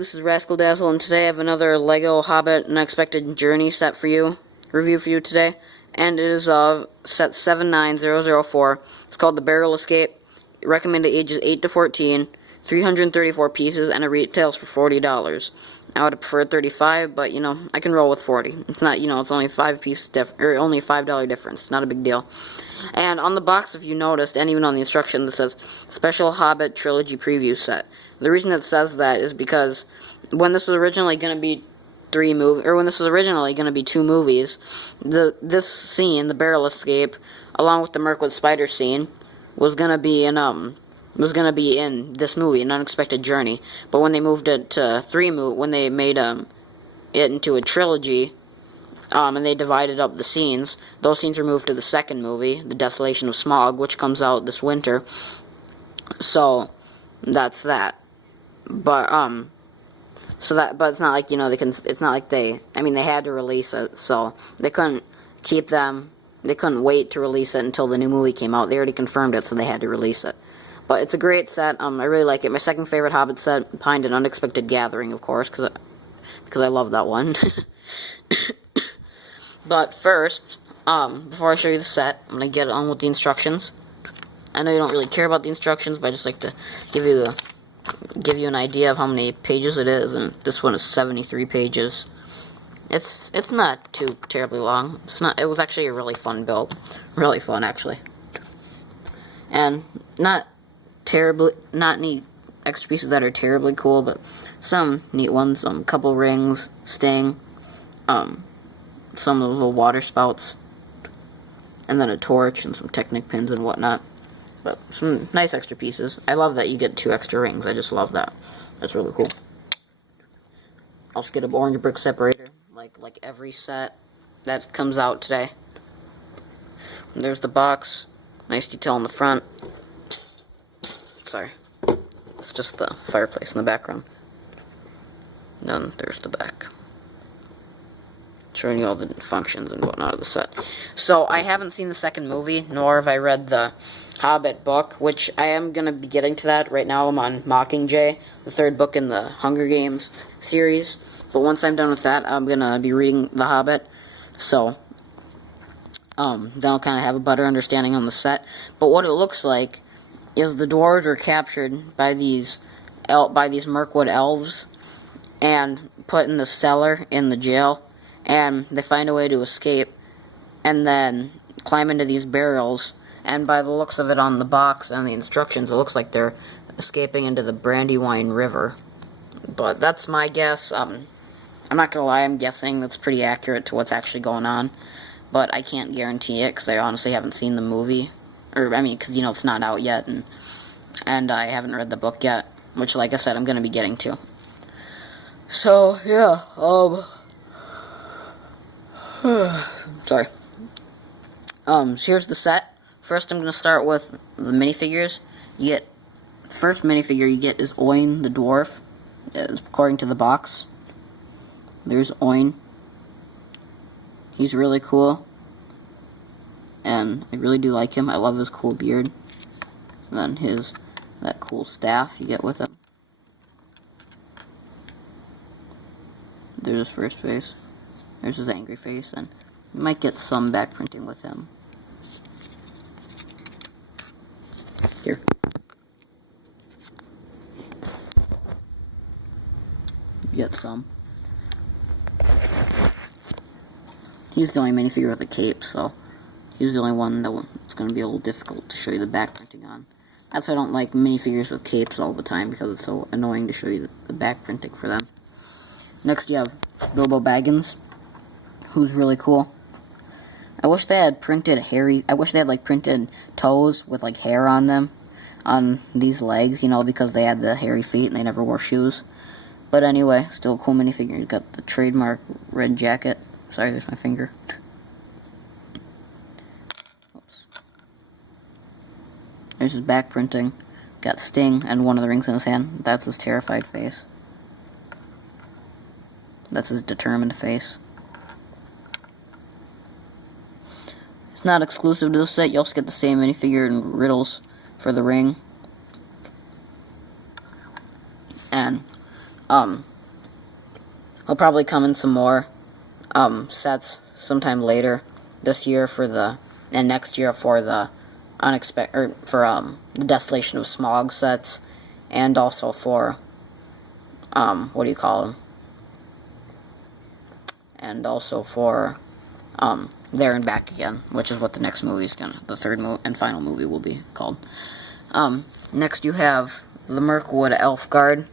This is Rascal Dazzle, and today I have another LEGO Hobbit Unexpected Journey set for you, review for you today, and it is set 79004. It's called the Barrel Escape. Recommended ages 8 to 14, 334 pieces, and it retails for $40. I would have preferred 35, but you know, I can roll with 40. It's not, you know, it's only only a $5 difference. It's not a big deal. And on the box, if you noticed, and even on the instructions, it says Special Hobbit Trilogy Preview Set. The reason it says that is because when this was originally going to be two movies, this scene, the barrel escape, along with the Mirkwood Spider scene, was gonna be in this movie, An Unexpected Journey. But when they moved it to when they made it into a trilogy, and they divided up the scenes, those scenes were moved to the second movie, The Desolation of Smaug, which comes out this winter. So that's that. But it's not like, you know, it's not like they had to release it, so they couldn't wait to release it until the new movie came out. They already confirmed it, so they had to release it. But it's a great set. I really like it. My second favorite Hobbit set, behind An Unexpected Gathering, of course, because I love that one. But first, before I show you the set, I'm going to get on with the instructions. I know you don't really care about the instructions, but I just like to give you an idea of how many pages it is, and this one is 73 pages. It's not too terribly long. It was actually a really fun build. Really fun, actually. And not any extra pieces that are terribly cool, but some neat ones. A couple rings, Sting, some of those little water spouts, and then a torch and some Technic pins and whatnot. But some nice extra pieces. I love that you get 2 extra rings. I just love that. That's really cool. Also get an orange brick separator, like every set that comes out today. And there's the box. Nice detail on the front. Sorry. It's just the fireplace in the background. And then there's the back, showing you all the functions and whatnot of the set. So, I haven't seen the second movie, nor have I read the Hobbit book, which I am going to be getting to that. Right now I'm on Mockingjay, the 3rd book in the Hunger Games series. But once I'm done with that, I'm going to be reading The Hobbit. So, then I'll kind of have a better understanding on the set. But what it looks like is the dwarves are captured by these Mirkwood elves and put in the cellar in the jail. And they find a way to escape, and then climb into these barrels, and by the looks of it on the box and the instructions, it looks like they're escaping into the Brandywine River. But that's my guess. I'm not gonna lie, I'm guessing that's pretty accurate to what's actually going on, but I can't guarantee it, because I honestly haven't seen the movie, because, you know, it's not out yet, and I haven't read the book yet, which, like I said, I'm gonna be getting to. So, yeah, sorry. So here's the set. First, I'm going to start with the minifigures. First minifigure you get is Oin the dwarf, according to the box. There's Oin. He's really cool, and I really do like him. I love his cool beard. And then that cool staff you get with him. There's his first face. There's his angry face, and you might get some back printing with him. Here. You get some. He's the only minifigure with a cape, so he's the only one that's going to be a little difficult to show you the back printing on. That's why I don't like minifigures with capes all the time, because it's so annoying to show you the back printing for them. Next you have Bilbo Baggins, who's really cool. I wish they had printed printed toes with like hair on them, on these legs, you know, because they had the hairy feet and they never wore shoes. But anyway, still a cool minifigure. You've got the trademark red jacket. Sorry, there's my finger. Oops. There's his back printing. Got Sting and one of the rings in his hand. That's his terrified face. That's his determined face. It's not exclusive to the set. You also get the same minifigure and riddles for the ring. And he'll probably come in some more sets sometime later this year and next year for the the Desolation of Smaug sets, and also for what do you call them? And also for There and Back Again, which is what the next movie is the third and final movie will be called. Next you have the Mirkwood Elf Guard.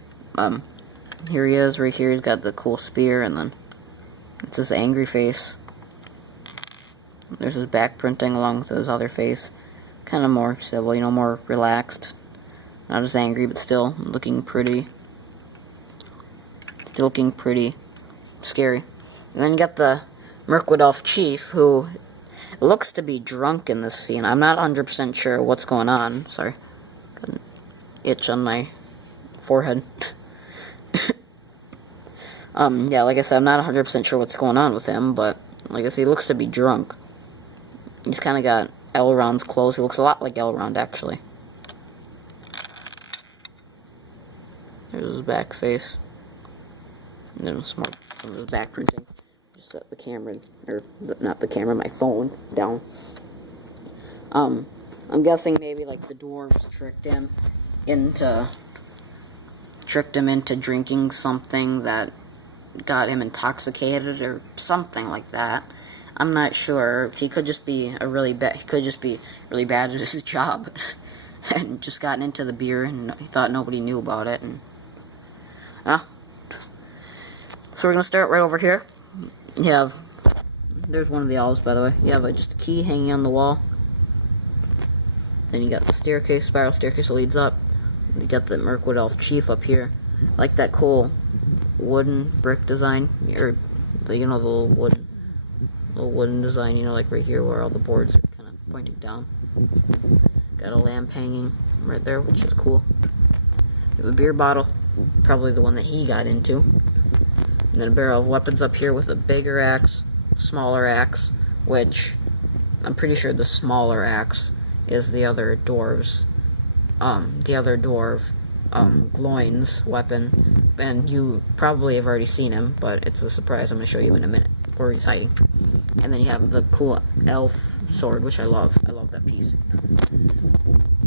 Here he is, right here. He's got the cool spear, and then it's his angry face. There's his back printing along with his other face. Kind of more civil, you know, more relaxed. Not as angry, but still looking pretty. Still looking pretty scary. And then you got the Mirkwood Elf Chief, who looks to be drunk in this scene. I'm not 100% sure what's going on. Sorry. Got an itch on my forehead. Yeah, like I said, I'm not 100% sure what's going on with him, but like I said, he looks to be drunk. He's kind of got Elrond's clothes. He looks a lot like Elrond, actually. There's his back face. And then some of his back printing. Just set the camera, or not the camera, my phone down. I'm guessing maybe like the dwarves tricked him into drinking something that got him intoxicated or something like that. I'm not sure. He could just be really bad at his job and just gotten into the beer and he thought nobody knew about it. And so we're gonna start right over here. There's one of the elves, by the way. You have just a key hanging on the wall. Then you got the staircase, spiral staircase that leads up. You got the Mirkwood Elf Chief up here. I like that cool wooden brick design, or you know, the little wooden design, you know, like right here where all the boards are kind of pointing down. Got a lamp hanging right there, which is cool. You have a beer bottle, probably the one that he got into. And then a barrel of weapons up here with a bigger axe, smaller axe, which I'm pretty sure the smaller axe is the other dwarf, Gloin's weapon, and you probably have already seen him, but it's a surprise. I'm going to show you in a minute where he's hiding. And then you have the cool elf sword, which I love. I love that piece.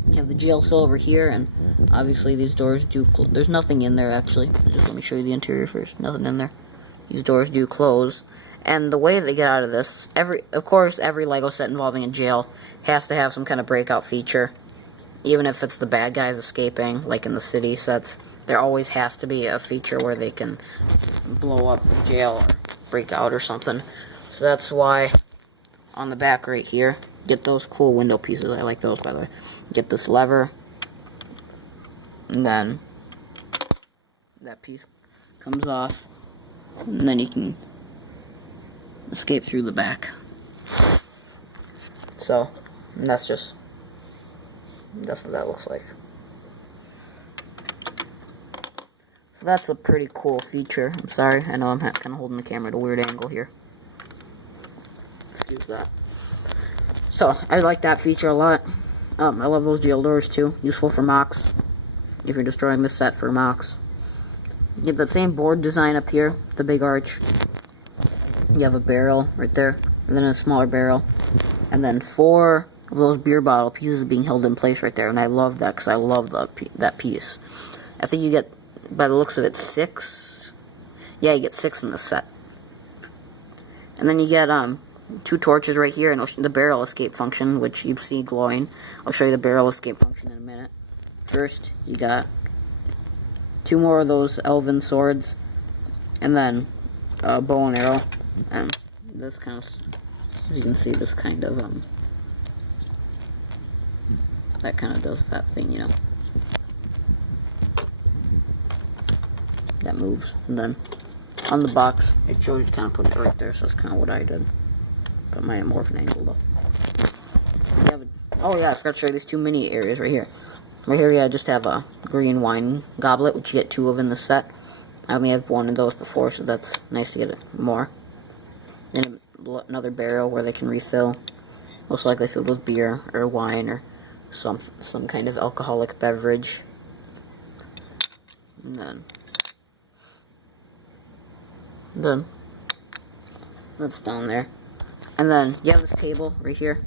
You have the jail cell over here, and obviously these doors do close. There's nothing in there, actually. Just let me show you the interior first. Nothing in there. These doors do close. And the way they get out of this, of course, every LEGO set involving a jail has to have some kind of breakout feature. Even if it's the bad guys escaping, like in the city sets, there always has to be a feature where they can blow up the jail or break out or something. So that's why on the back right here, get those cool window pieces. I like those, by the way. Get this lever, and then that piece comes off, and then you can escape through the back. So, and that's what that looks like. So that's a pretty cool feature. I'm sorry, I know I'm kind of holding the camera at a weird angle here. Excuse that. So, I like that feature a lot. I love those jail doors too. Useful for mocks. If you're destroying this set for mocks. You get the same board design up here, the big arch. You have a barrel right there, and then a smaller barrel. And then 4 of those beer bottle pieces being held in place right there. And I love that, because I love that piece. I think you get, by the looks of it, 6. Yeah, you get 6 in this set. And then you get 2 torches right here, and the barrel escape function, which you see glowing. I'll show you the barrel escape function in a minute. First, you got 2 more of those elven swords, and then a bow and arrow. And this kind of, as you can see, this kind of, that kind of does that thing, you know. That moves. And then on the box, it shows you to kind of put it right there, so that's kind of what I did. Got mine at more of an angle, though. You have oh yeah, I forgot to show you these 2 mini areas right here. Right here, yeah, I just have a green wine goblet, which you get 2 of in the set. I only had 1 of those before, so that's nice to get more. Then another barrel where they can refill, most likely filled with beer or wine or some kind of alcoholic beverage. And then Then that's down there. And then you have this table right here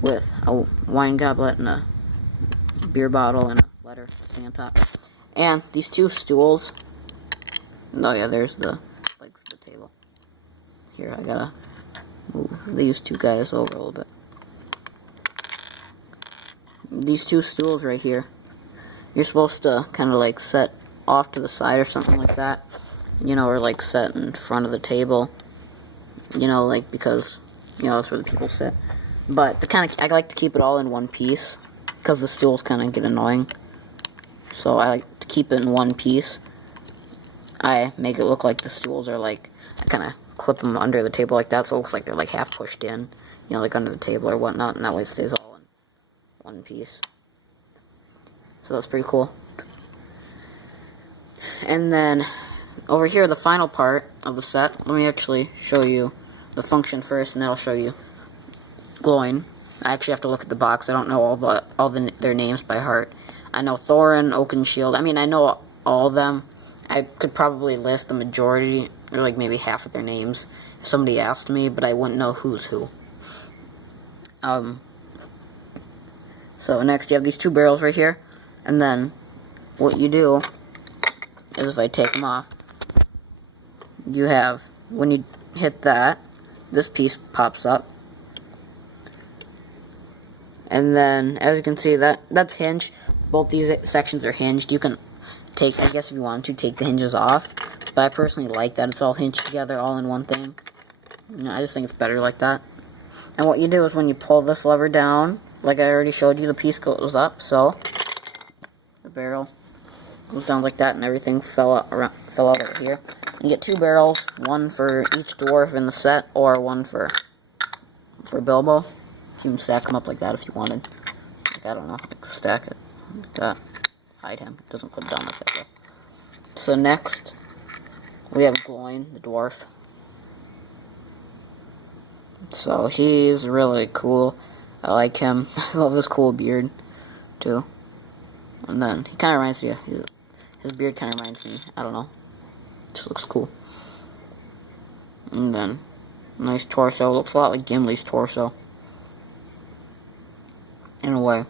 with a wine goblet and a beer bottle and a letter sitting on top. And these two stools. Oh yeah, there's the legs of the table. Here, I gotta move these two guys over a little bit. These two stools right here, you're supposed to kind of like set off to the side or something like that. You know, or like set in front of the table. You know, like because, you know, that's where the people sit. But to kind of, I like to keep it all in one piece because the stools kind of get annoying. So I like to keep it in one piece. I make it look like the stools are like, I kind of clip them under the table like that so it looks like they're like half pushed in. You know, like under the table or whatnot, and that way it stays all in one piece. So that's pretty cool. And then over here, the final part of the set, let me actually show you the function first, and then I'll show you glowing. I actually have to look at the box. I don't know their names by heart. I know Thorin, Oakenshield. I mean, I know all of them. I could probably list the majority, or like maybe half of their names, if somebody asked me, but I wouldn't know who's who. So next you have these two barrels right here, and then what you do is if I take them off, you have, when you hit that, this piece pops up. And then, as you can see, that's hinged. Both these sections are hinged. You can take, I guess if you want to, take the hinges off. But I personally like that it's all hinged together, all in one thing. You know, I just think it's better like that. And what you do is when you pull this lever down, like I already showed you, the piece goes up, so the barrel goes down like that, and everything fell out over here. You get two barrels, one for each dwarf in the set, or one for Bilbo. You can stack them up like that if you wanted. Like, I don't know, like stack it like that. Hide him. It doesn't clip down like that though. So next, we have Gloin, the dwarf. So he's really cool. I like him. I love his cool beard, too. And then, he kind of reminds me, his beard kind of reminds me, I don't know. Just looks cool. And then, nice torso. Looks a lot like Gimli's torso. In a way.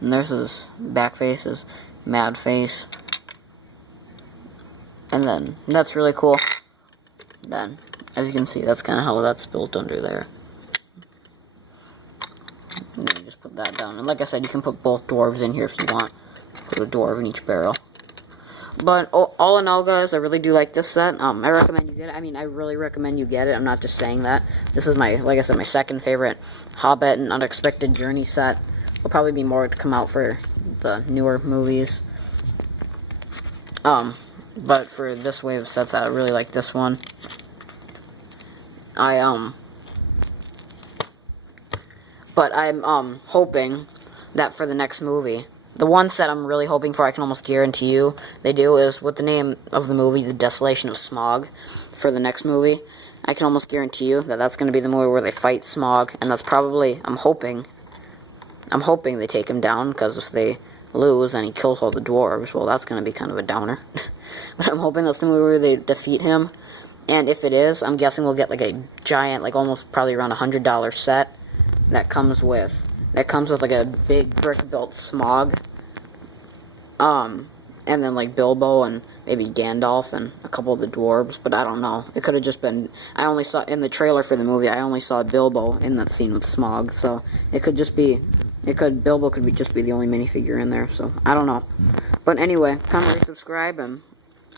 And there's his back face, his mad face. And then, that's really cool. Then, as you can see, that's kind of how that's built under there. And then you just put that down. And like I said, you can put both dwarves in here if you want. Put a dwarf in each barrel. But all in all, guys, I really do like this set. I recommend you get it. I mean, I really recommend you get it. I'm not just saying that. This is my, like I said, my second favorite Hobbit and Unexpected Journey set. There'll probably be more to come out for the newer movies. But for this wave of sets, I really like this one. But I'm hoping that for the next movie, the one set I'm really hoping for, I can almost guarantee you they do, is with the name of the movie, The Desolation of Smaug, for the next movie. I can almost guarantee you that that's going to be the movie where they fight Smaug, and that's probably, I'm hoping they take him down, because if they lose and he kills all the dwarves, well, that's going to be kind of a downer. But I'm hoping that's the movie where they defeat him, and if it is, I'm guessing we'll get like a giant, like almost probably around $100 set that comes with like a big brick-built Smaug, and then like Bilbo and maybe Gandalf and a couple of the dwarves, but I don't know. It could have just been, I only saw, in the trailer for the movie, I only saw Bilbo in that scene with Smaug, so it could just be, Bilbo could just be the only minifigure in there, so I don't know. But anyway, comment, rate, subscribe,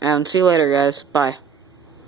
and see you later, guys. Bye.